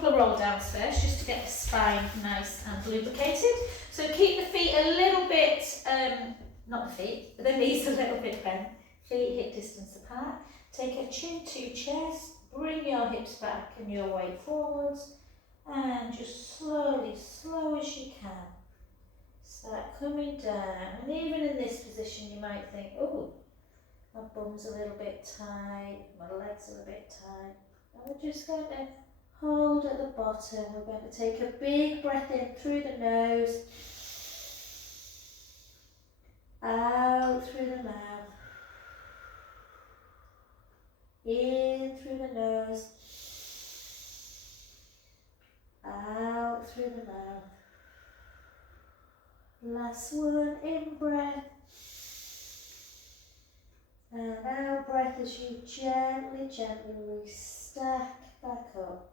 couple of roll downs first, just to get the spine nice and lubricated. So keep the feet a little bit, not the feet, the knees a little bit bent, feet hip distance apart. Take a chin to chest, bring your hips back and your weight forwards, and just slowly, slow as you can, start coming down. And even in this position you might think, oh, my bum's a little bit tight, my legs are a bit tight. And we're just going to hold at the bottom. We're going to take a big breath in through the nose, out through the mouth, in through the nose, out through the mouth. Last one, in breath, and out breath as you gently, gently restack back up.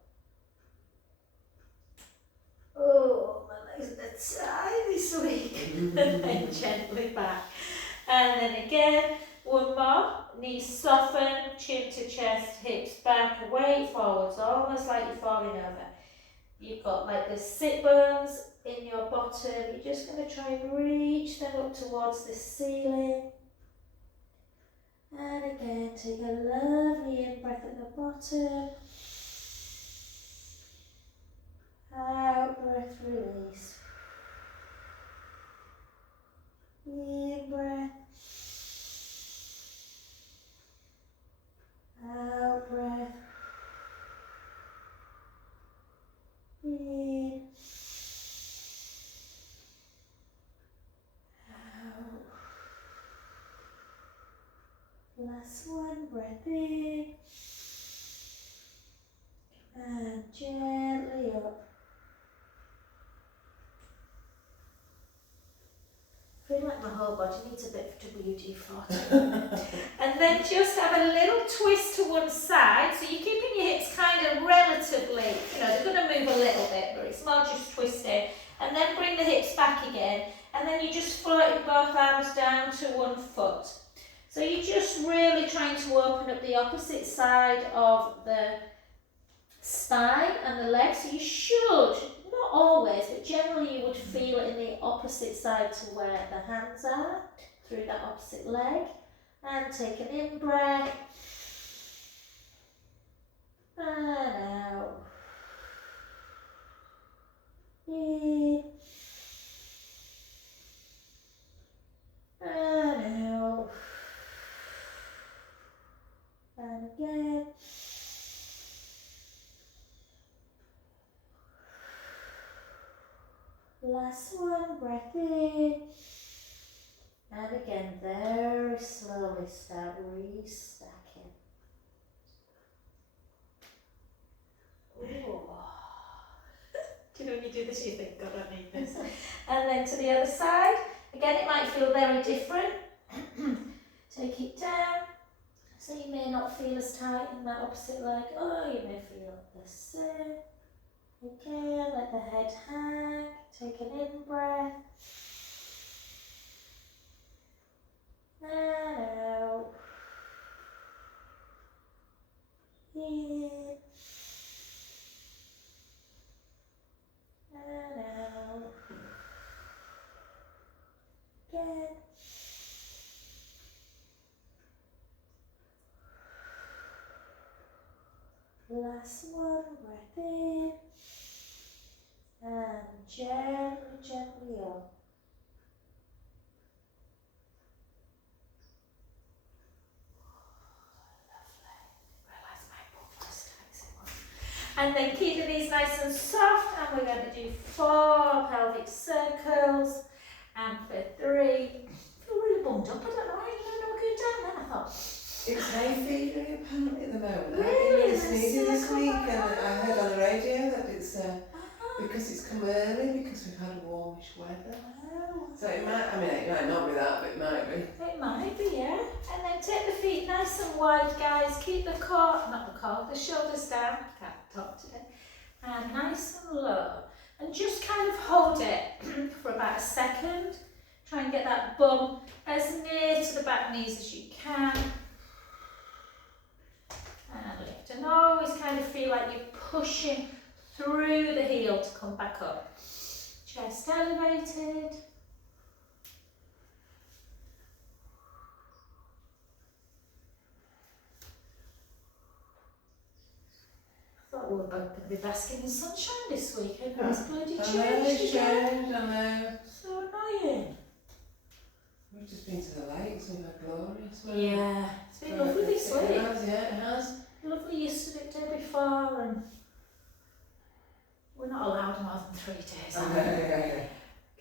Oh, my legs are tiny sweet. And then gently back. And then again, one more. Knees soften, chin to chest, hips back, weight forwards, almost like you're falling over. You've got like the sit bones in your bottom. You're just going to try and reach them up towards the ceiling. And again, take a lovely in-breath at the bottom. Out-breath, release. In-breath. Out-breath. In. Out. Last one, breath in. And gently up. I feel like my whole body needs a bit of WD-40. And then just have a little twist to one side. So you're keeping your hips kind of relatively, they're going to move a little bit, but it's not just twisted. And then bring the hips back again. And then you just floating both arms down to one foot. So you're just really trying to open up the opposite side of the spine and the legs. So you should, not always, but generally you would feel it in the opposite side to where the hands are, through that opposite leg. And take an in-breath. And out. In. And out. And again. Last one, breath in. And again, very slowly start restacking. Ooh. Do you know when you do this, you think, God, I need this. And then to the other side. Again, it might feel very different. Take it down. So you may not feel as tight in that opposite leg. Oh, you may feel the same. Again, let the head hang. Take an in-breath. And out. In. And out. Again. Last one, breath in. And gently, gently up. And then keep the knees nice and soft, and we're going to do 4 pelvic circles, and for 3, I feel really bummed up, I don't know why, you know, good down then, I thought. It's hay fever apparently at the moment. Really? I've been sneezing this week, Like and that? I heard on the radio that it's because it's come early because we've had warmish weather. Oh. So it might not be that, but it might be. It might be, yeah. And then take the feet nice and wide, guys. Keep the the shoulders down. Can't talk today. And nice and low. And just kind of hold it for about a second. Try and get that bum as near to the back knees as you can. And lift. And always kind of feel like you're pushing through the heel to come back up. Chest elevated. I thought we were both going to be basking in sunshine this weekend. It's bloody changed again. I know. So annoying. We've just been to the lakes, we've had glorious weather. Yeah, it's been lovely this week. It has, yeah, it has. Lovely yesterday, day before, and we're not allowed more than 3 days. Oh, yeah.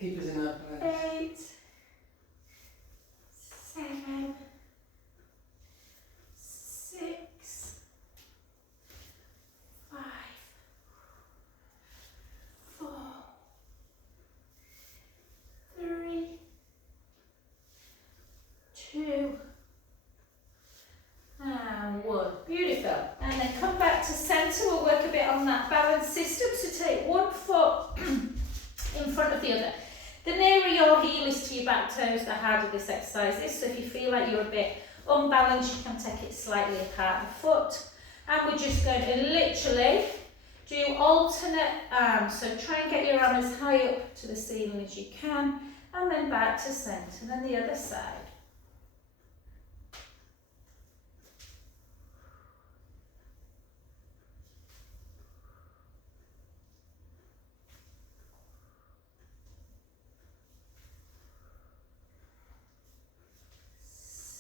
Keep us in our place. 8, 7, 6, 5, 4, 3, 2, and 1. Beautiful. And then come back to centre. We'll work a bit on that balance system. So take one foot in front of the other. The nearer your heel is to your back toes, the harder this exercise is. So if you feel like you're a bit unbalanced, you can take it slightly apart the foot. And we're just going to literally do alternate arms. So try and get your arm as high up to the ceiling as you can. And then back to centre. And then the other side.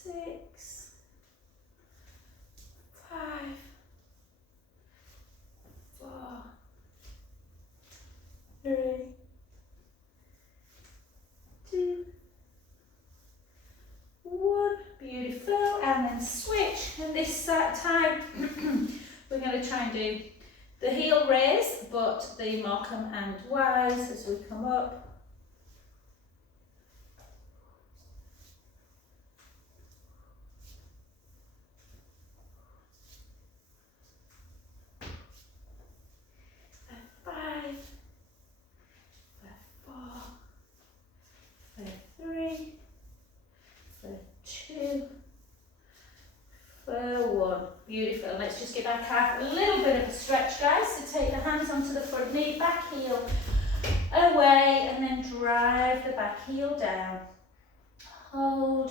Six, 5, 4, 3, 2, 1. Beautiful. And then switch. And this time we're going to try and do the heel raise, but the Morecambe and Wise as we come up. Beautiful. Let's just give our calf a little bit of a stretch, guys. So take the hands onto the front knee, back heel away, and then drive the back heel down. Hold.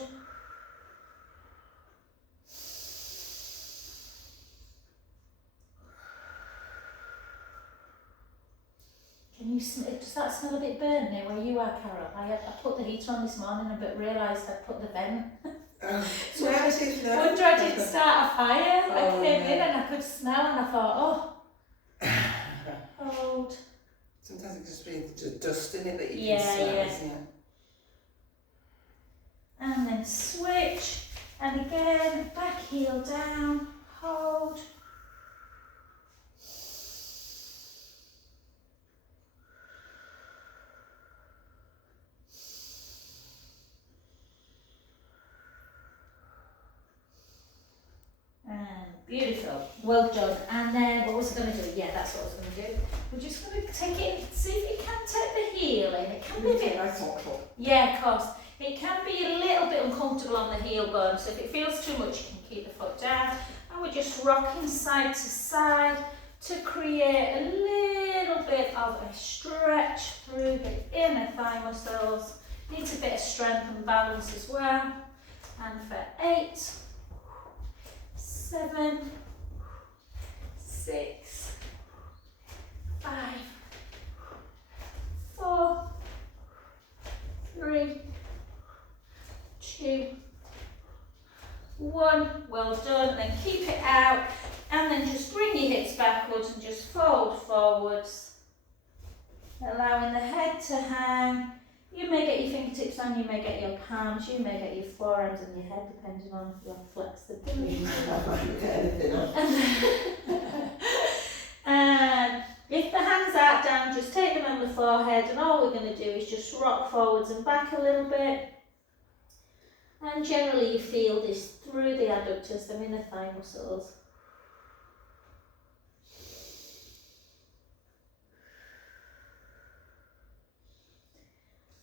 Can you does that smell a bit burnt there where you are, Carol? I put the heater on this morning but realised I'd put the vent. So I wonder I didn't start a fire. I came in and I could smell and I thought, hold. Sometimes it just means just dust in it that you can smell, isn't it? And then switch. And again, back heel down, hold. Beautiful, well done. And then what was I going to do? Yeah, that's what I was going to do. We're just going to take it, see if you can take the heel in. It can be a bit, yeah, of course. It can be a little bit uncomfortable on the heel bone, so if it feels too much, you can keep the foot down. And we're just rocking side to side to create a little bit of a stretch through the inner thigh muscles. Needs a bit of strength and balance as well. And for 8, 7, 6, 5, 4, 3, 2, 1. Well done. Then keep it out and then just bring your hips backwards and just fold forwards, allowing the head to hang. You may get your fingertips on, you may get your palms, you may get your forearms and your head, depending on your flexibility. And if the hands are down, just take them on the forehead, and all we're going to do is just rock forwards and back a little bit. And generally you feel this through the adductors, the inner thigh muscles.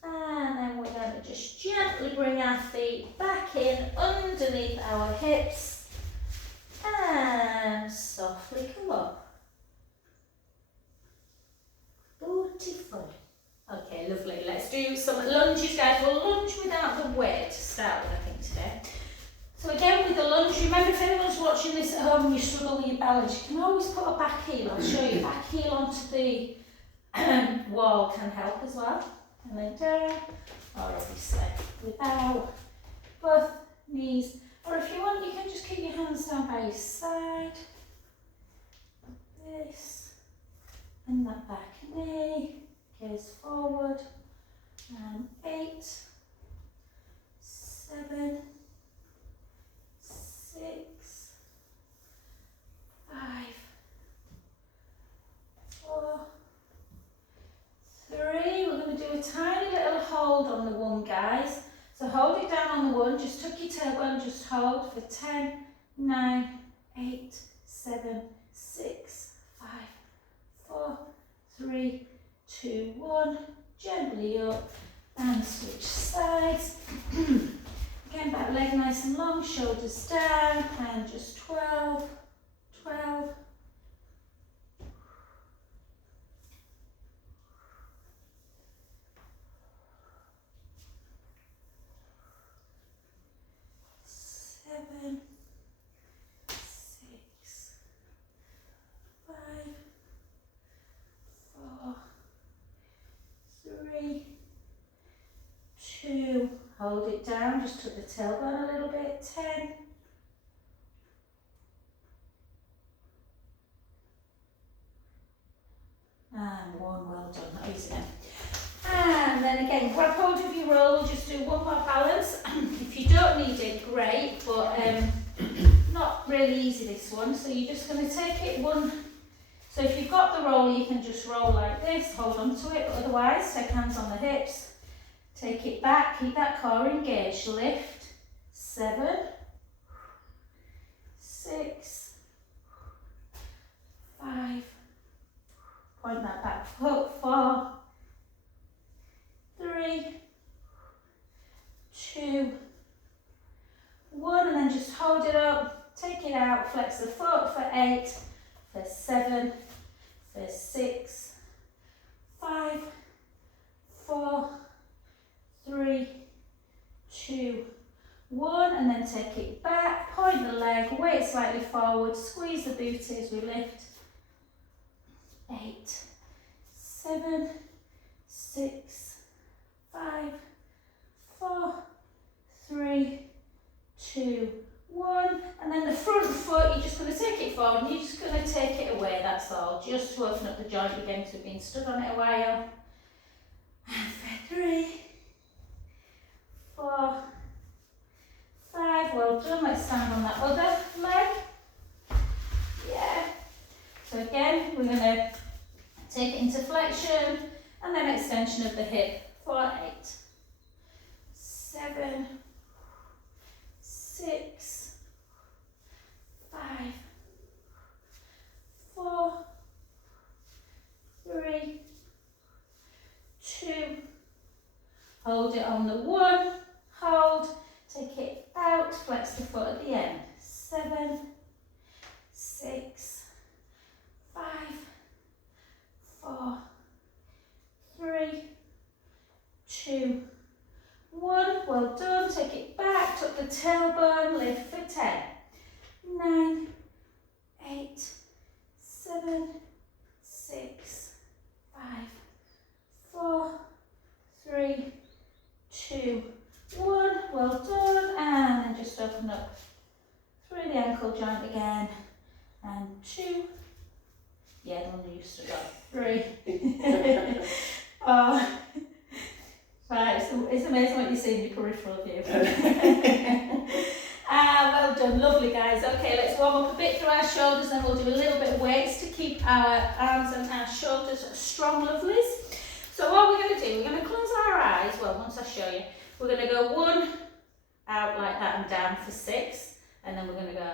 And then we're going to just gently bring our feet back in underneath our hips and softly come up. Okay, lovely. Let's do some lunges, guys. We'll lunge without the weight to start with, I think, today. So again, with the lunge, remember if anyone's watching this at home and you struggle with your balance, you can always put a back heel. I'll show you, back heel onto the wall can help as well. And then down, or obviously without both knees. Or if you want, you can just keep your hands down by your side. This, and that back knee goes forward. And 8, 7, 6, 5, 4, 3. We're going to do a tiny little hold on the one, guys. So hold it down on the one, just tuck your tailbone, just hold for 10, 9, 8, 7, 6, 5, 4, 3, 2, 1. Gently up and switch sides. Again, back leg nice and long, shoulders down, and just 12, 12. Seven, 6, 5, 4, 3, 2. Hold it down, just tuck the tailbone a little bit. 10. And 1, well done, easy then. And then again, grab hold of your roll, just do one more balance. If you don't need it, great, but not really easy this one. So you're just going to take it one. So if you've got the roll, you can just roll like this, hold on to it, but otherwise take hands on the hips. Take it back, keep that core engaged, lift, 7, 6, 5, point that back foot, 4, 3, 2, 1, and then just hold it up, take it out, flex the foot for 8, for 7, for 6, 5, 4, 3, 2, 1, and then take it back, point the leg, weight slightly forward, squeeze the booty as we lift. 8, 7, 6, 5, 4, 3, 2, 1, and then the front foot, you're just going to take it forward and you're just going to take it away, that's all, just to open up the joint again because we've been stood on it a while. And for 3, 4, 5, well done, let's stand on that other leg. Yeah. So again, we're going to take it into flexion and then extension of the hip for 8, 7, 6, 5, 4, 3, 2, hold it on the 1, hold, take it out, flex the foot at the end, 7, 6, 5, 4, 3, 2, 1, well done, take it back, tuck the tailbone, lift for 10, 9, 8, 7, 6, 5, 4, 3, 2, 1, well done, and then just open up through the ankle joint again, and 2, yeah, the one you used to go, 3, 4, 5, so it's amazing what you see in your peripheral view. Well done, lovely guys. Okay, let's warm up a bit through our shoulders, then we'll do a little bit of weights to keep our arms and our shoulders strong, lovelies. So what we're going to do, we're going to close our eyes, well once I show you, we're going to go 1 out like that and down for 6, and then we're going to go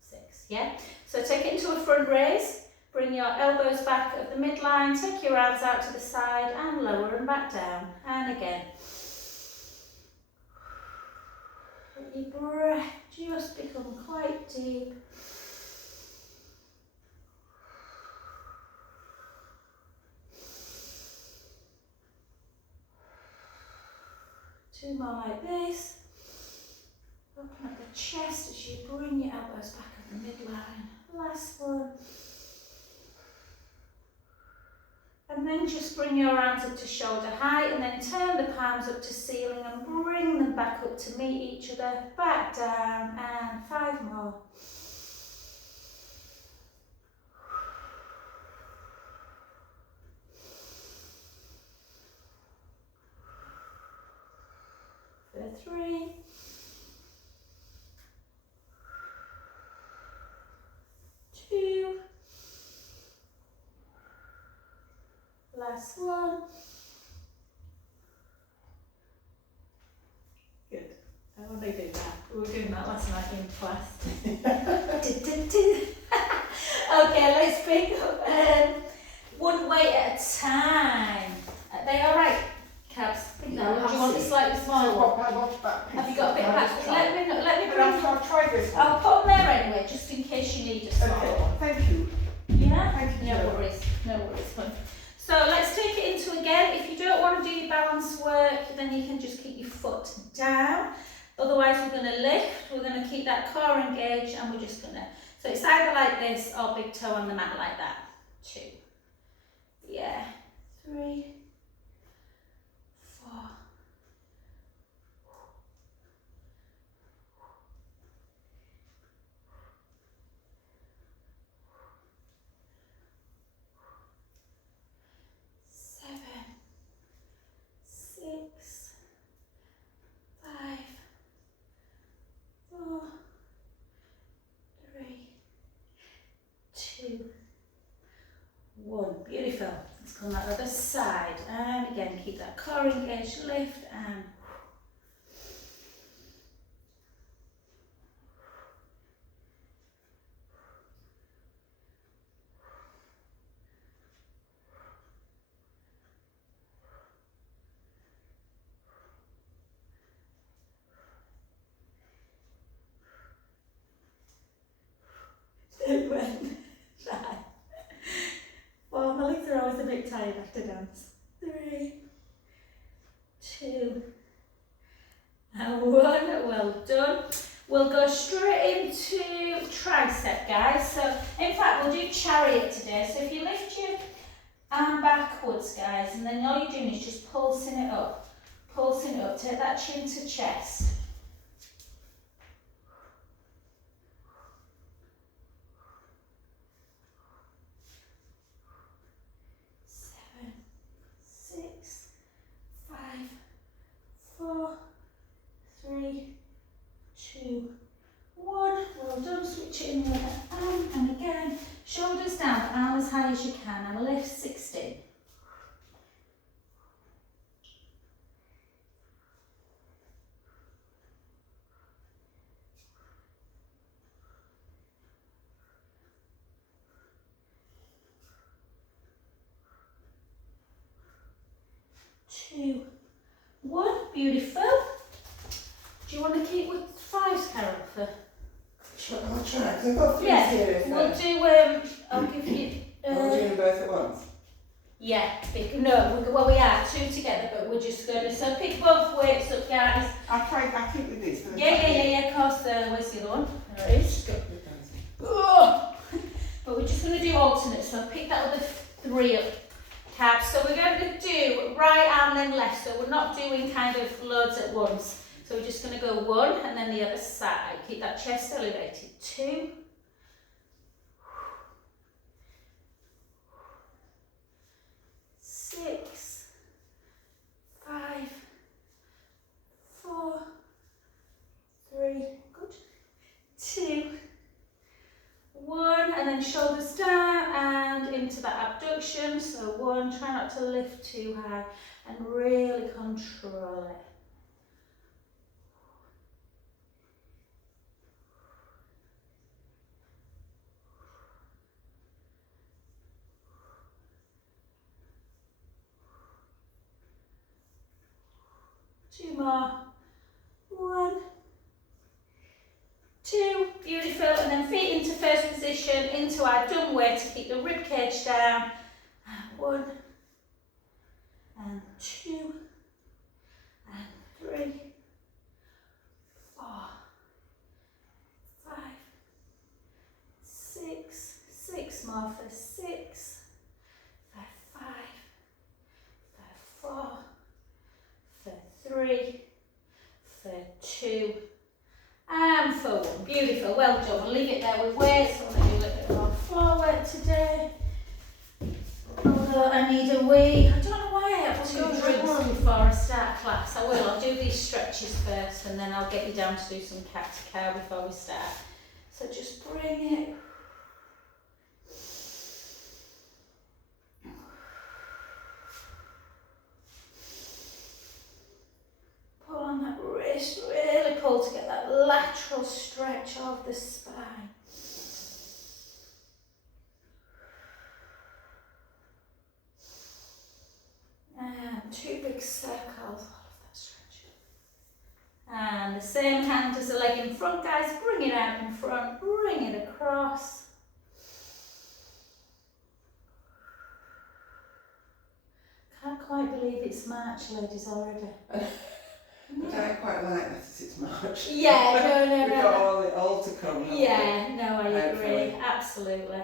6, yeah? So take it into a front raise, bring your elbows back at the midline, take your arms out to the side and lower and back down, and again. Let your breath just become quite deep. 2 more like this. Open up the chest as you bring your elbows back up the midline. Last one. And then just bring your arms up to shoulder height and then turn the palms up to ceiling and bring them back up to meet each other. Back down and 5 more. For 3. 2. Last one. Good. I want to do that. We were doing that last night in class. Okay, let's pick up one weight at a time. Are they alright, Cabs? Do you want a slightly smaller one? Have you got a bit of back? Let me bring I'll try this one. I'll put them there anyway, just in case you need a smaller one. Thank you. Yeah? Thank you. No worries, no worries, hun. So let's take it into again. If you don't want to do your balance work, then you can just keep your foot down. Otherwise, we're going to lift, we're going to keep that core engaged, and we're just going to, so it's either like this or big toe on the mat like that. 2. Yeah. 3. 4. 7. 6. 5. 4. 3. 2. 1. Beautiful. Let's come that other side. And again, keep that core engaged. Lift and 5. 4. My legs are always a bit tired after dance. 3. 2. And 1. Well done. We'll go straight into tricep, guys. So, in fact, we'll do chariot today. So if you lift your arm backwards, guys, and then all you're doing is just pulsing it up. Pulsing it up. Take that chin to chest. 7, 6, 5, 4, 3, 2, 1. Well done. Switch it in the other arm. And again, shoulders down, arm as high as you can. And lift 16. 2, 1. Beautiful. Do you want to keep with 5s, Carol? For I'll try. I've got 3 yeah, serious we'll there. do. I'll give you. Are we doing both at once? Yeah. No. Well, we are 2 together, but we're just going to. So pick both weights up, guys. I'll keep with this. Yeah. Of course. Where's the other one? There it is. Oh. But we're just going to do alternate. So pick that other 3 up. Cabs. So we're going to do right arm then left. So we're not doing kind of loads at once. So we're just going to go 1 and then the other side. Keep that chest elevated. 2. 6. 5. 4. 3. Good. 2. 1, and then shoulders down and into that abduction. So 1, try not to lift too high and really control it. 2 more. 1, 2, beautiful, and then feet into first position, into our dumb weight to keep the rib cage down. 1, and 2, and 3, 6 more for 6, for 5, for 4, for 3, for 2, and for 1. Beautiful, well done. We'll leave it there with weights. I'm going to do a little bit more floor work today. Although I need a wee. I don't know why I have 2 drinks before I start class. I will. I'll do these stretches first and then I'll get you down to do some cat to cow before we start. So just bring it. Pull on that wrist, really pull to get that lateral stretch of the spine. And 2 big circles, all of that stretch. And the same hand as the leg in front, guys. Bring it out in front, bring it across. Can't quite believe it's March, ladies, already. But I quite like that it's March. Yeah, no. We've got all to come. Yeah, no, I agree, Hopefully. absolutely.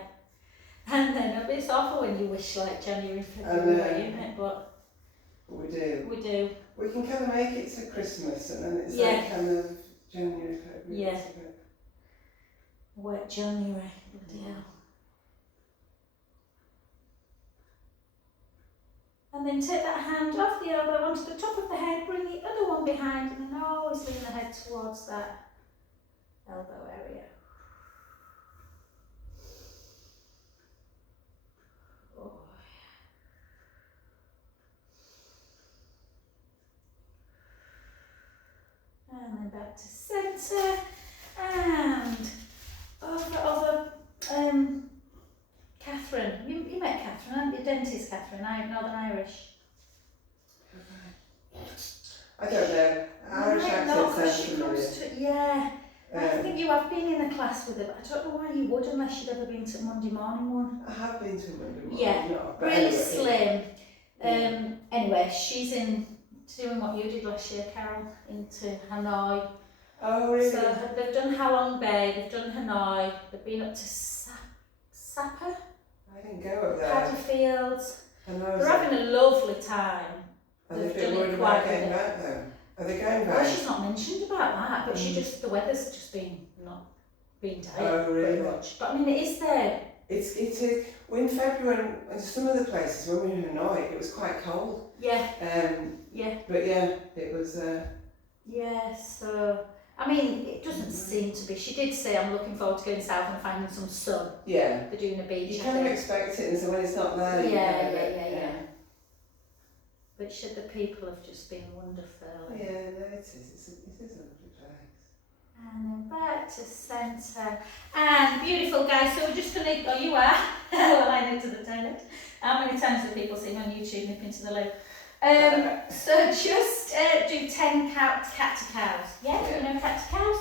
And then it's awful when you wish like January, February, isn't it? But we do. we do. We can kind of make it to Christmas and then it's Yeah. like kind of January, February. Yeah. It's a bit- Wet January, bloody hell. And then take that hand off the elbow onto the top of the head, bring the other one behind, and then always lean the head towards that elbow area. Oh, yeah. And then back to centre, and over, Catherine. You met Catherine, aren't you? Dentist Catherine, Northern Irish. I don't know. Irish accent sounds familiar. Yeah. I think you have been in a class with her, but I don't know why you would unless you'd ever been to Monday morning one. I have been to Monday morning. Yeah, not, but really anyway, slim. Anyway, she's doing what you did last year, Carol, into Hanoi. Oh, really? So they've done Halong Bay, they've done Hanoi, they've been up to Sapa, I didn't go up there. Paddyfields. And I was They're having a lovely time. Are they a They've bit done worried it about quite getting good. back though? Are they going Well, back? she's not mentioned about that, but the weather's just been not been dire Oh, really? pretty much. But I mean, it is there. It is. Well, in February, in some of the places when we were in Hanoi, it was quite cold. Yeah. Yeah. But yeah, it was. Yeah. So I mean, it doesn't seem to be. She did say, "I'm looking forward to going south and finding some sun." Yeah. They're doing a beach. You kind of expect it, and so when it's not there, you kind of Yeah. But the people have just been wonderful. Yeah, no, it is. It is a lovely place. And then back to centre. And beautiful, guys. So we're just going to, you are, well, I know to the toilet. How many times do people see me on YouTube nip into the loo? So just do 10 cat to cows. Yeah, you know cat to cows?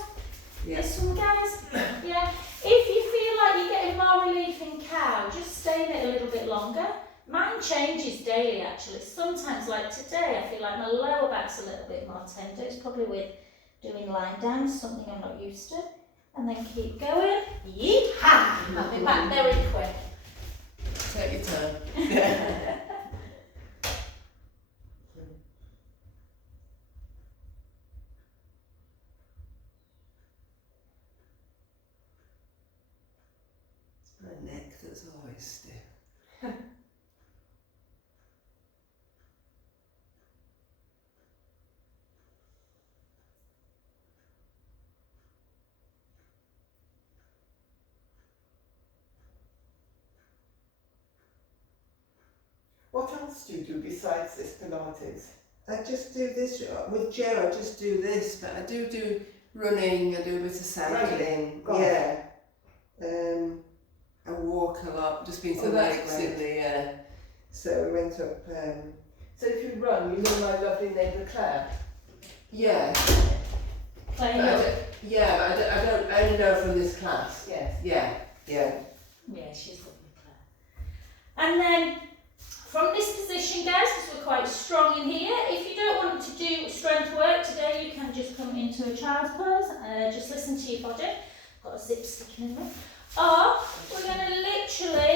Yeah. This one, guys? Yeah. If you feel like you're getting more relief in cow, just stay in it a little bit longer. Mine changes daily actually. Sometimes like today I feel like my lower back's a little bit more tender. It's probably with doing lying down, something I'm not used to. And then keep going. Yeehaw! I'll be back very quick. Take your time. It's my neck that's always stiff. What else do you do besides this Pilates? I just do this, with Joe I just do this, but I do running, I do a bit of cycling, Golf. yeah. I walk a lot, just been to Oh, the that's lakes great. in the, so we went up, So if you run, you know my lovely neighbour Claire? yeah. But Playing I up. I only know from this class. Yes. Yeah. Yeah, she's lovely, Claire. And then from this position, guys, because we're quite strong in here, if you don't want to do strength work today, you can just come into a child's pose, just listen to your body. Got a zip sticking in there. Or we're going to literally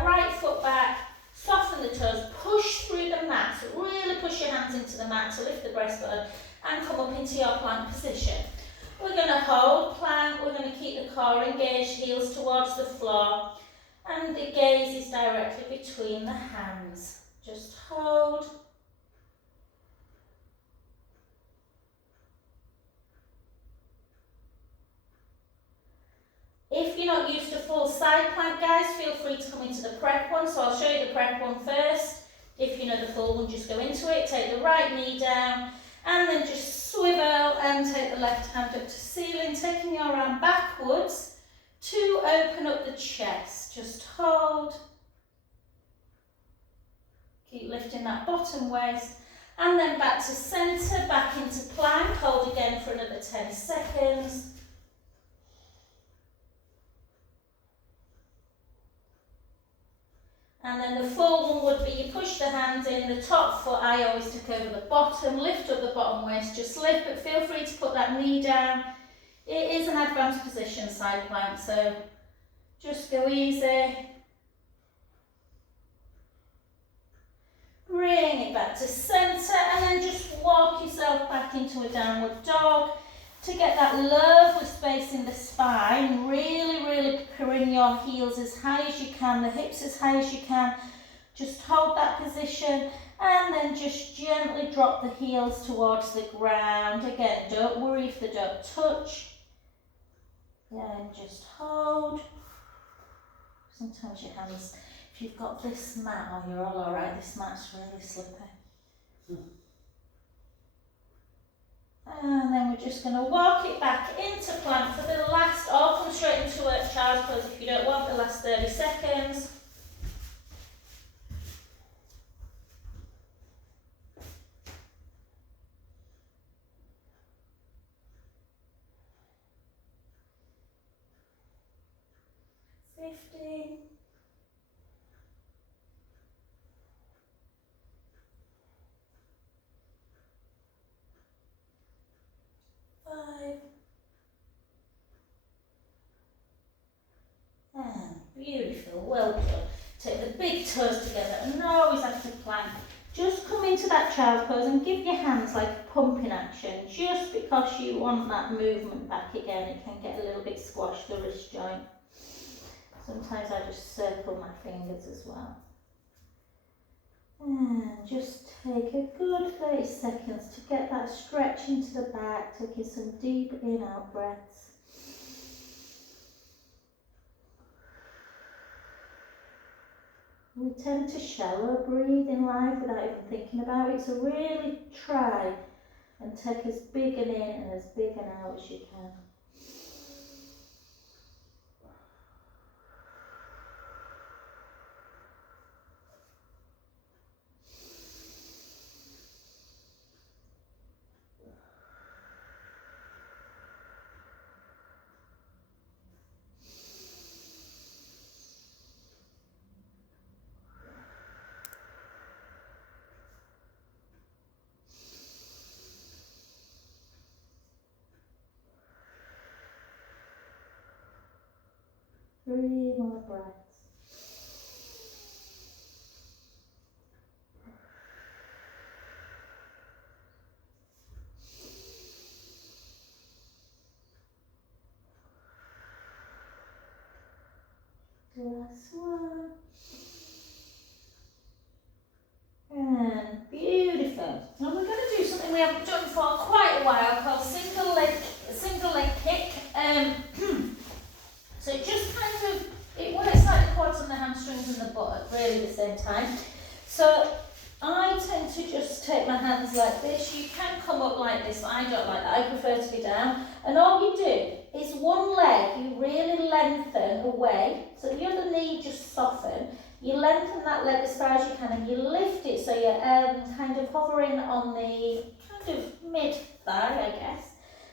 our right foot back, soften the toes, push through the mat. So really push your hands into the mat to lift the breastbone and come up into your plank position. We're going to hold plank, we're going to keep the core engaged, heels towards the floor, and the gaze is directly between the hands. Just hold. If you're not used to full side plank, guys, feel free to come into the prep one. So I'll show you the prep one first. If you know the full one, just go into it. Take the right knee down and then just swivel and take the left hand up to ceiling, taking your arm backwards to open up the chest. Just hold. Keep lifting that bottom waist. And then back to centre, back into plank. Hold again for another 10 seconds. And then the full one would be you push the hands in, the top foot, I always took over the bottom, lift up the bottom waist, just lift, but feel free to put that knee down. It is an advanced position, side plank, so just go easy. Bring it back to centre and then just walk yourself back into a downward dog. To get that lovely space in the spine, really bring your heels as high as you can, the hips as high as you can. Just hold that position and then just gently drop the heels towards the ground. Again, don't worry if they don't touch. Then just hold. Sometimes your hands, if you've got this mat, oh, you're all alright, this mat's really slippery. And then we're just going to walk it back into plank for the last, or come straight into a child's pose if you don't want the last 30 seconds. Beautiful, well done. Take the big toes together and always after plank. Just come into that child pose and give your hands like a pumping action. Just because you want that movement back again, it can get a little bit squashed, the wrist joint. Sometimes I just circle my fingers as well. And just take a good 30 seconds to get that stretch into the back, taking some deep in-out breaths. We tend to shallow breathe in life without even thinking about it, so really try and take as big an in and as big an out as you can. Three more breaths. Last one. And beautiful. Now we're going to do something we haven't done for quite a while called single leg kick. So it just kind of, it works like the quads and the hamstrings and the butt really at the same time. So I tend to just take my hands like this. You can come up like this, but I don't like that. I prefer to be down. And all you do is one leg, you really lengthen away. So the other knee just soften. You lengthen that leg as far as you can and you lift it so you're kind of hovering on the kind of mid-thigh, I guess.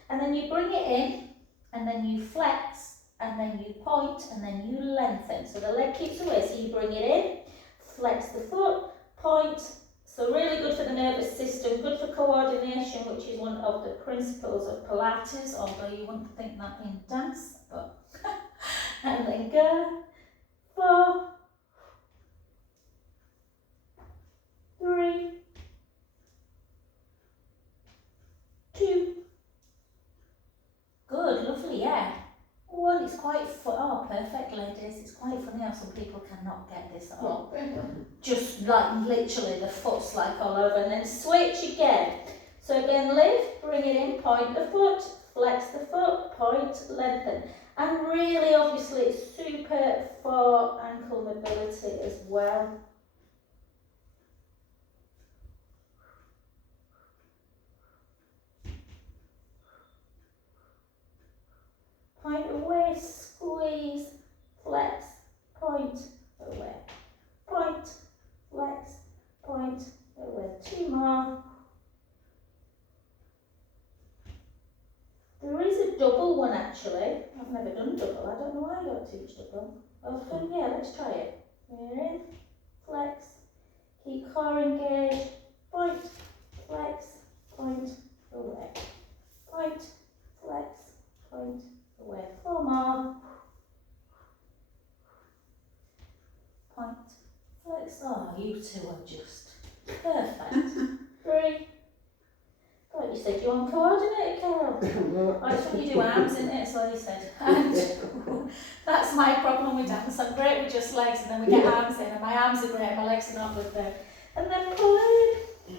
And then you bring it in and then you flex. And then you point and then you lengthen. So the leg keeps away, so you bring it in, flex the foot, point. So really good for the nervous system, good for coordination, which is one of the principles of Pilates, although you wouldn't think that in dance, but and then go, 4, 3, 2. Good, lovely, yeah. 1, it's quite oh, perfect, ladies. It's quite funny how some people cannot get this at all. Just like literally the foot's like all over, and then switch again. So again, lift, bring it in, point the foot, flex the foot, point, lengthen. And really, obviously, it's super for ankle mobility as well. Point away, squeeze, flex, point, away. Point, flex, point, away. 2 more. There is a double one actually. I've never done double. I don't know why I don't teach double. Okay, yeah, let's try it. We're in, flex, keep core engaged, point, flex, point, away. Point, flex, point, away. 4 more. Point, flex. Oh, you two are just perfect. 3. Thought you said you want coordinated, Carol. Oh, it's when you do arms, isn't it? That's all you said. And that's my problem with dance. I'm great with just legs, and then we get arms in, and my arms are great, my legs are not good there. And then pull in.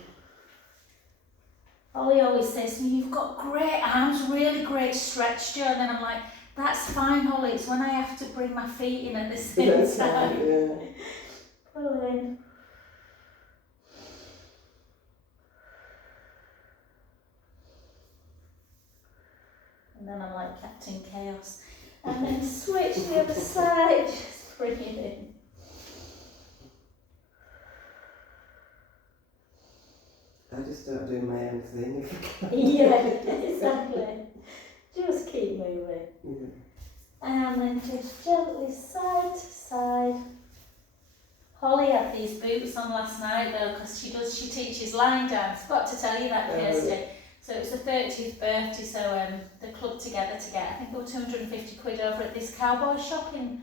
Ollie always says to me, you've got great arms, really great stretch, Joe. And then I'm like, that's fine, Holly. It's when I have to bring my feet in at the same time. Yeah. Pull in. And then I'm like Captain Chaos. And then switch to the other side, just bring it in. I just start doing my own thing if I can. Yeah, exactly. Just keep moving. Yeah. And then just gently side to side. Holly had these boots on last night though, because she teaches line dance. Got to tell you that, Kirsty. So it was the 30th birthday, so the club together to get, I think they were 250 quid over at this cowboy shop in,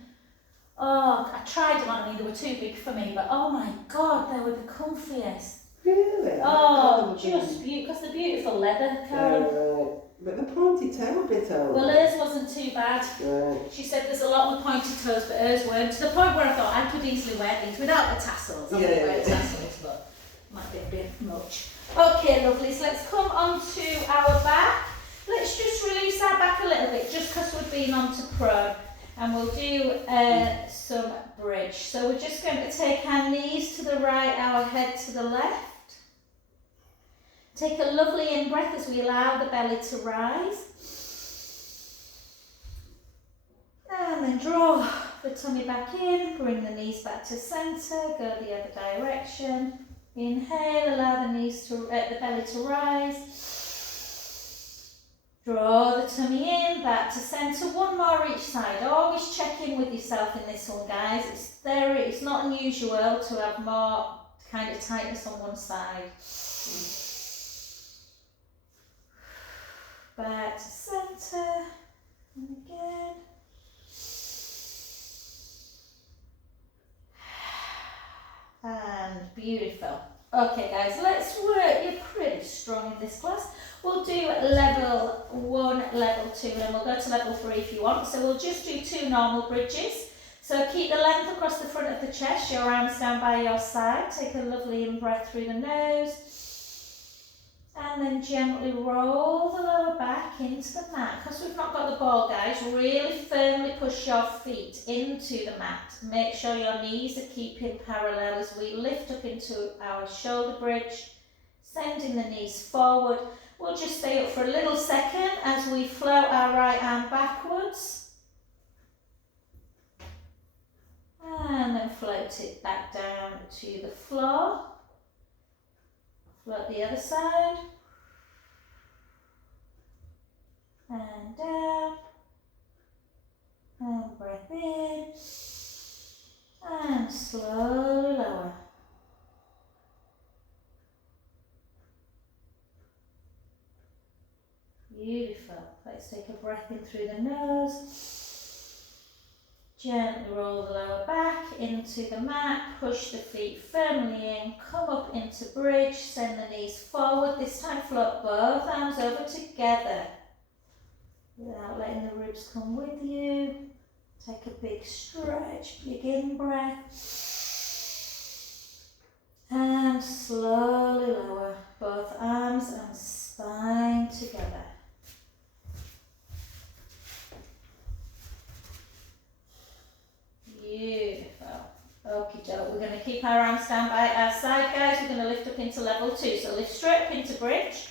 oh, I tried them on, I mean, they were too big for me, but oh my God, they were the comfiest. Really? Oh, just beautiful, because they're beautiful leather, Carol. But the pointy toe bit over. Well, hers wasn't too bad. Right. She said there's a lot with pointy toes, but hers weren't, to the point where I thought I could easily wear these without the tassels. I wouldn't wear tassels, but might be a bit much. Okay, lovelies, let's come on to our back. Let's just release our back a little bit, just because we've been on to prone. And we'll do some bridge. So we're just going to take our knees to the right, our head to the left. Take a lovely in-breath as we allow the belly to rise. And then draw the tummy back in, bring the knees back to centre, go the other direction. Inhale, allow the knees to, the belly to rise. Draw the tummy in, back to centre, 1 more each side. Always check in with yourself in this one, guys. It's not unusual to have more kind of tightness on one side. Back to centre, and again. And beautiful. Okay guys, let's work. You're pretty strong in this class. We'll do level 1, level 2, and then we'll go to level 3 if you want. So we'll just do 2 normal bridges. So keep the length across the front of the chest, your arms down by your side. Take a lovely in-breath through the nose. And then gently roll the lower back into the mat. Because we've not got the ball, guys, really firmly push your feet into the mat. Make sure your knees are keeping parallel as we lift up into our shoulder bridge, sending the knees forward. We'll just stay up for a little second as we float our right arm backwards. And then float it back down to the floor. Float the other side. And down. And breath in. And slowly lower. Beautiful. Let's take a breath in through the nose. Gently roll the lower back into the mat, push the feet firmly in, come up into bridge, send the knees forward, this time float both arms over together without letting the ribs come with you. Take a big stretch, big in-breath. And slowly lower both arms and spine together. Beautiful. Okie doke. We're going to keep our arms down by our side, guys. We're going to lift up into level 2. So lift straight up into bridge.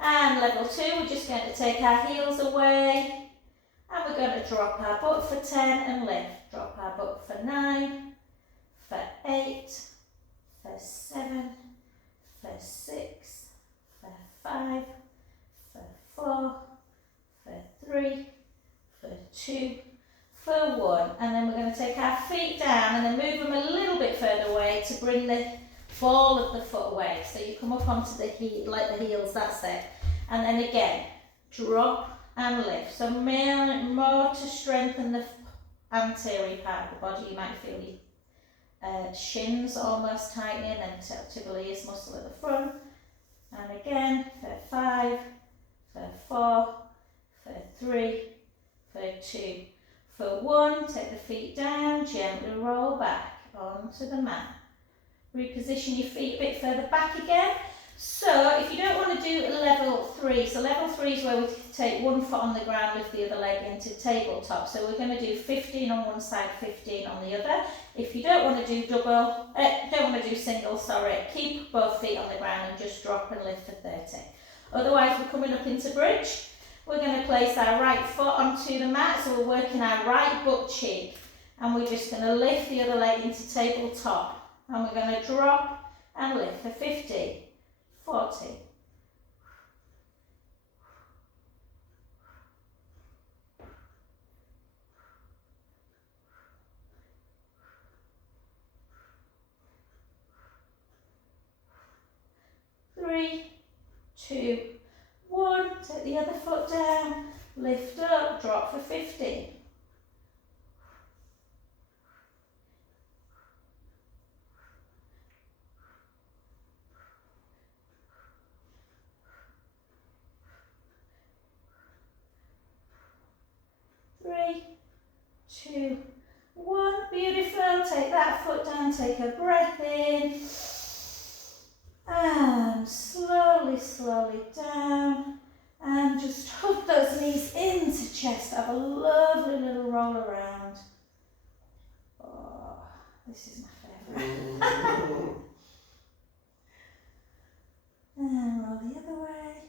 And level 2, we're just going to take our heels away. And we're going to drop our butt for 10 and lift. Drop our butt for 9, for 8, for 7, for 6, for 5, for 4, for 3, for 2, for 1. And then we're going to take our feet down and then move them a little bit further away to bring the ball of the foot away. So you come up onto the heel, like the heels, that's it. And then again, drop and lift. So more to strengthen the anterior part of the body. You might feel your shins almost tightening and tibialis muscle at the front. And again, for 5, for 4, for 3, for 2, for 1. Take the feet down, gently roll back onto the mat. Reposition your feet a bit further back again. So if you don't want to do level 3, so level 3 is where we take one foot on the ground, lift the other leg into tabletop. So we're going to do 15 on one side, 15 on the other. If you don't want to do single, keep both feet on the ground and just drop and lift for 30. Otherwise, we're coming up into bridge. We're going to place our right foot onto the mat, so we're working our right butt cheek. And we're just going to lift the other leg into tabletop. And we're going to drop and lift for 50. 40. Three, 2, 1. Take the other foot down, lift up, drop for 50. 3, 2, 1. Beautiful. Take that foot down, take a breath in. And slowly, slowly down. And just hug those knees into chest. Have a lovely little roll around. Oh, this is my favourite. And roll the other way.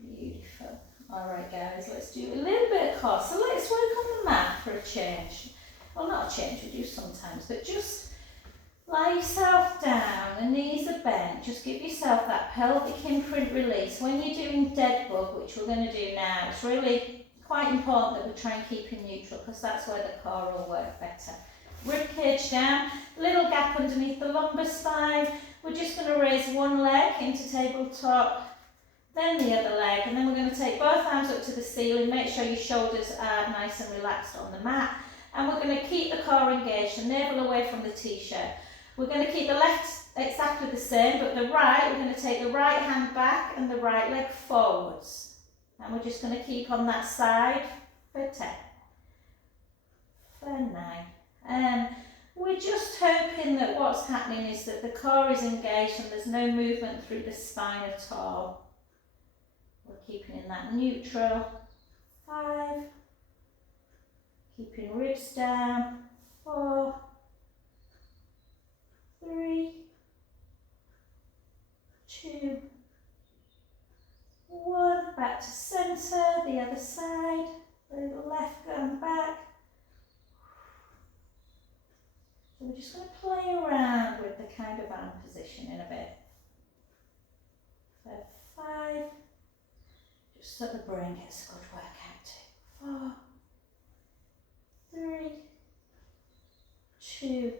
Beautiful. Alright guys, let's do a little bit of core. So let's work on the mat for a change. Well, not a change, we do sometimes, but just lie yourself down, the knees are bent, just give yourself that pelvic imprint release. When you're doing dead bug, which we're going to do now, it's really quite important that we try and keep in neutral because that's where the core will work better. Rib cage down, little gap underneath the lumbar spine. We're just going to raise one leg into tabletop, then the other leg, and then we're going to take both arms up to the ceiling. Make sure your shoulders are nice and relaxed on the mat. And we're going to keep the core engaged, the navel away from the t-shirt. We're going to keep the left exactly the same, but the right, we're going to take the right hand back and the right leg forwards. And we're just going to keep on that side for 10, for 9. And we're just hoping that what's happening is that the core is engaged and there's no movement through the spine at all. We're keeping in that neutral. 5. Keeping ribs down. 4. 3. 2. 1. Back to centre. The other side. The left going back. So we're just going to play around with the kind of arm position in a bit. For 5. Just so the brain gets a good workout too. 4, 3, 2,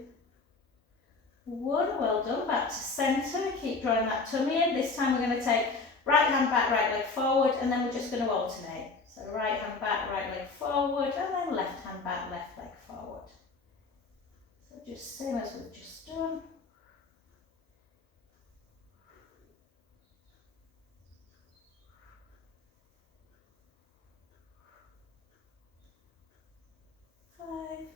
1. Well done. Back to centre. Keep drawing that tummy in. This time we're going to take right hand back, right leg forward, and then we're just going to alternate. So right hand back, right leg forward, and then left hand back, left leg forward. So just same as we've just done. Five,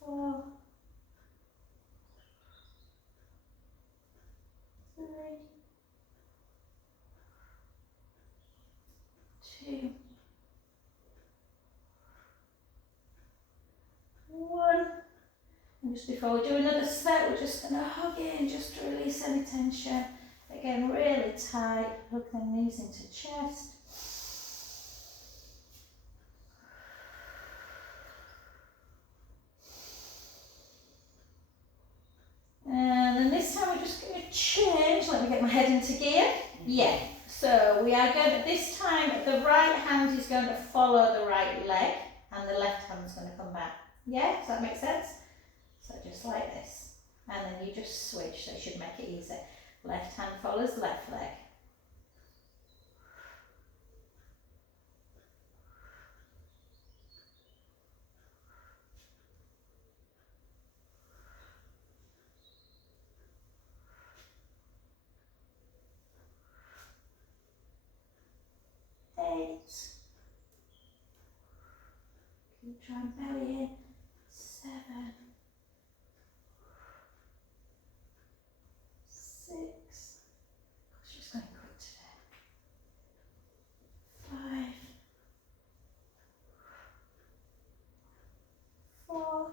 4, 3, 2, 1. And just before we do another set, we're just going to hug in just to release any tension. Again, really tight. Hug the knees into chest. And then this time we're just going to change. Let me get my head into gear. Yeah. So we are going to, this time the right hand is going to follow the right leg and the left hand is going to come back. Yeah, does that make sense? So just like this. And then you just switch, so it should make it easy. Left hand follows left leg. Keep trying belly in. 7, 6. Gosh, just going quick today. 5, 4,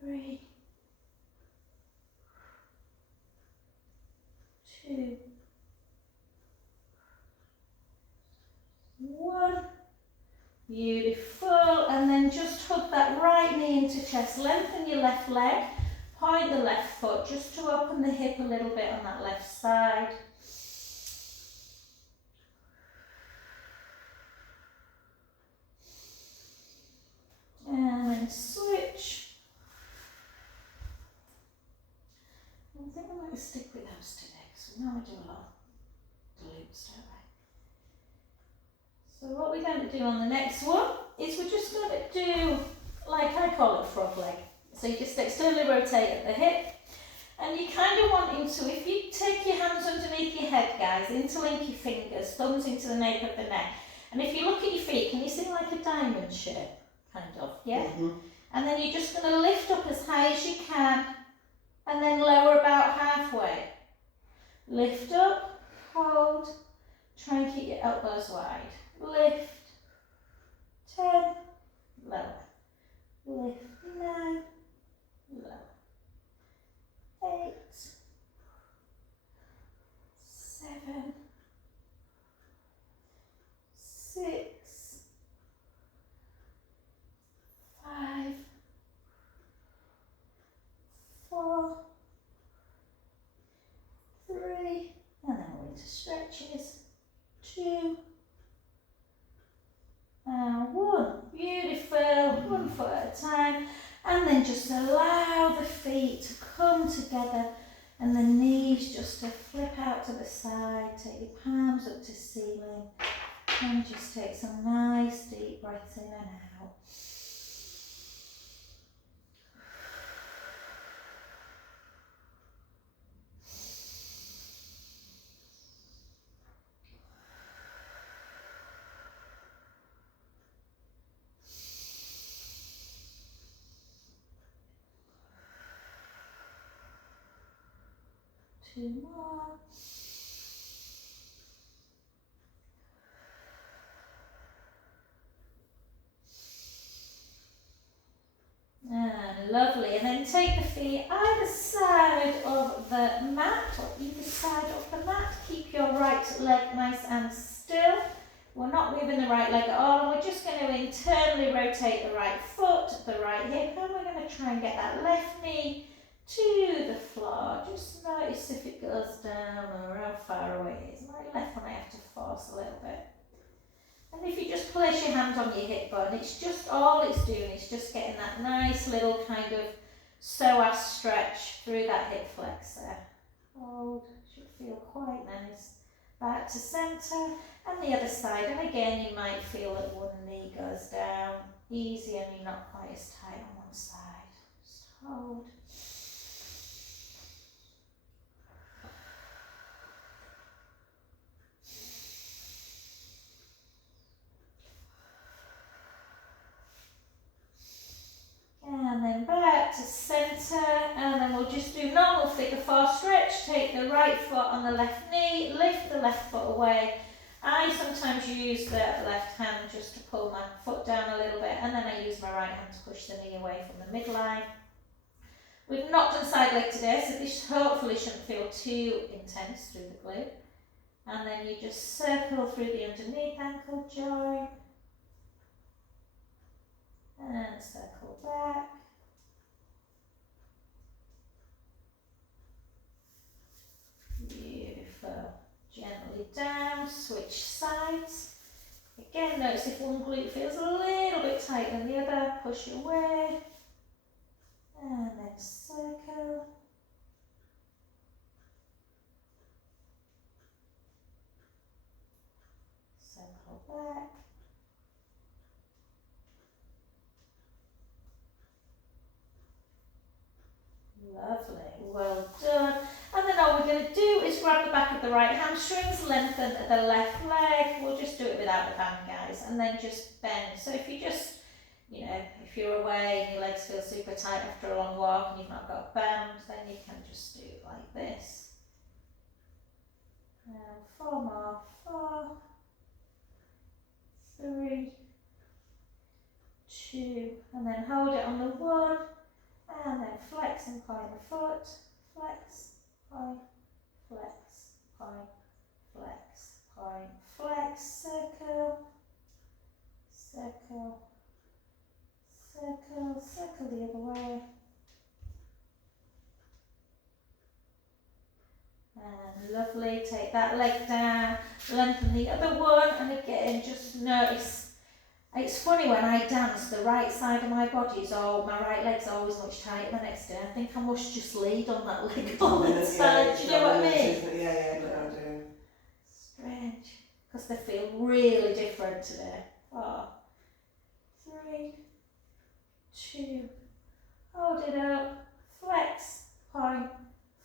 3, 2, 1. Beautiful. And then just hug that right knee into chest. Lengthen your left leg. Point the left foot just to open the hip a little bit on that left side. And then switch. I think I'm going to stick with those today because we know we do a lot of glutes, don't we? So what we're going to do on the next one is we're just going to do, like I call it, frog leg. So you just externally rotate at the hip, and you kind of want into, if you take your hands underneath your head, guys, interlink your fingers, thumbs into the nape of the neck, and if you look at your feet, can you see like a diamond shape, kind of, yeah? Mm-hmm. And then you're just going to lift up as high as you can, and then lower about halfway. Lift up, hold, try and keep your elbows wide. Lift, 10, lower, lift, 9, lower, 8, 7, 6, 5, 4, 3, and then we're into stretches, 2, and 1. Beautiful. 1 foot at a time. And then just allow the feet to come together and the knees just to flip out to the side. Take your palms up to ceiling and just take some nice deep breaths in and out. Two more. And lovely. And then take the feet either side of the mat or either side of the mat. Keep your right leg nice and still. We're not moving the right leg at all, and we're just going to internally rotate the right foot, the right hip, and we're going to try and get that left knee to the floor. Just notice if it goes down or how far away it is. My left one I have to force a little bit. And if you just place your hand on your hip bone, it's just all it's doing, it's just getting that nice little kind of psoas stretch through that hip flexor. Hold, should feel quite nice. Back to centre and the other side, and again you might feel that one knee goes down, easy, and you're not quite as tight on one side. Just hold. And then back to centre, and then we'll just do normal figure 4 stretch. Take the right foot on the left knee, lift the left foot away. I sometimes use the left hand just to pull my foot down a little bit, and then I use my right hand to push the knee away from the midline. We've not done side leg today, so this hopefully shouldn't feel too intense through the glute. And then you just circle through the underneath ankle joint. And circle back. Beautiful. Gently down, switch sides. Again, notice if one glute feels a little bit tighter than the other, push away. And then circle. Circle back. Lovely, well done. And then all we're going to do is grab the back of the right hamstrings, lengthen the left leg. We'll just do it without the band, guys, and then just bend. So if you just, if you're away and your legs feel super tight after a long walk and you've not got a band, then you can just do it like this. And 4 more, 4, 3, 2, and then hold it on the 1. And then flex and point the foot, flex, point, flex, point, flex, point, flex, circle, circle, circle, circle the other way. And lovely, take that leg down, lengthen the other one, and again just notice. It's funny when I dance, the right side of my body is my right leg's always much tighter the next day. I think I must just lead on that leg all the time. Do you know what I mean? Yeah, no, I do. Strange, because they feel really different today. 4, 3, 2, hold it up, flex, point,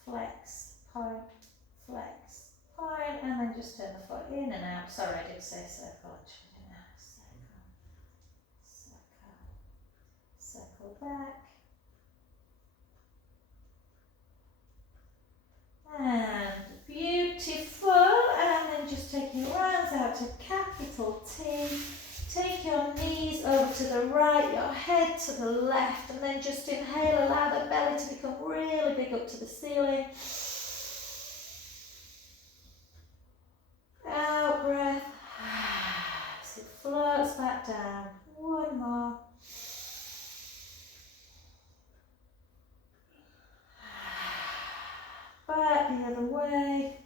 flex, point, flex, point, and then just turn the foot in and out. Sorry, I did say circle actually. Circle back. And beautiful. And then just take your arms out to capital T. Take your knees over to the right, your head to the left, and then just inhale, allow the belly to become really big up to the ceiling. Out breath. As it floats back down. 1 more. Back the other way,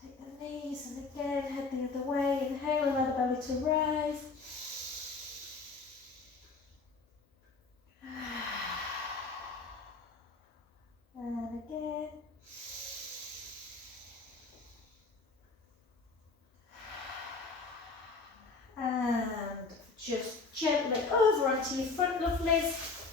take the knees and again head the other way, inhale, allow the belly to rise. And again. And just gently over onto your front, lovelies.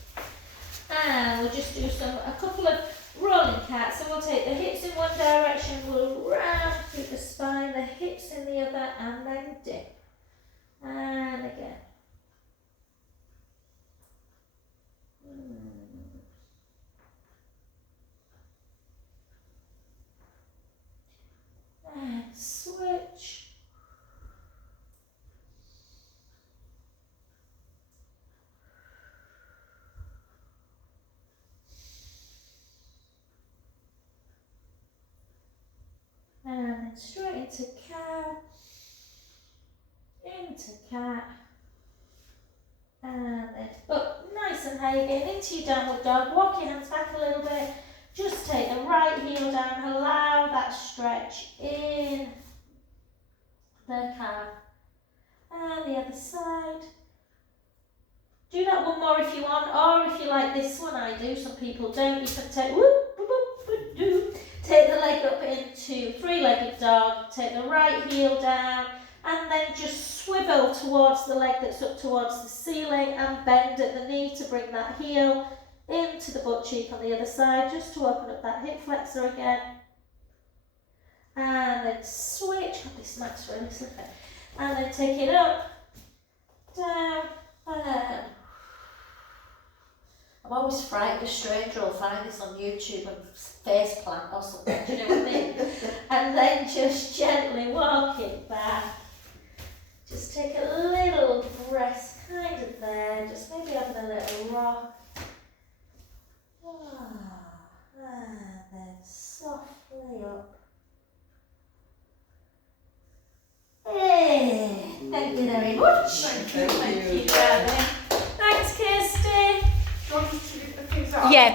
And we'll just do a couple of rolling cats. So we'll take the hips in one direction, we'll round through the spine, the hips in the other, and then dip. And again. And switch. And then straight into cow, into cat, and then up nice and high again into your downward dog. Walk your hands back a little bit, just take the right heel down, allow that stretch in the calf, and the other side. Do that one more if you want, or if you you like this one, I do, some people don't. You can take, whoop, whoop, whoop, whoop, do. Take the leg up into three-legged dog, take the right heel down, and then just swivel towards the leg that's up towards the ceiling and bend at the knee to bring that heel into the butt cheek on the other side, just to open up that hip flexor again. And then switch, God, this mat's really slipping. And then take it up, down, and I'm always frightened a stranger will find this on YouTube and face plant or something, do you know what I mean? And then just gently walk it back. Just take a little rest kind of there, just maybe having a little rock. And then softly up. Hey, thank you very much. Thank you. Thank you, darling. Thanks, Kirsty. Do you want me to leave the things out? Yeah.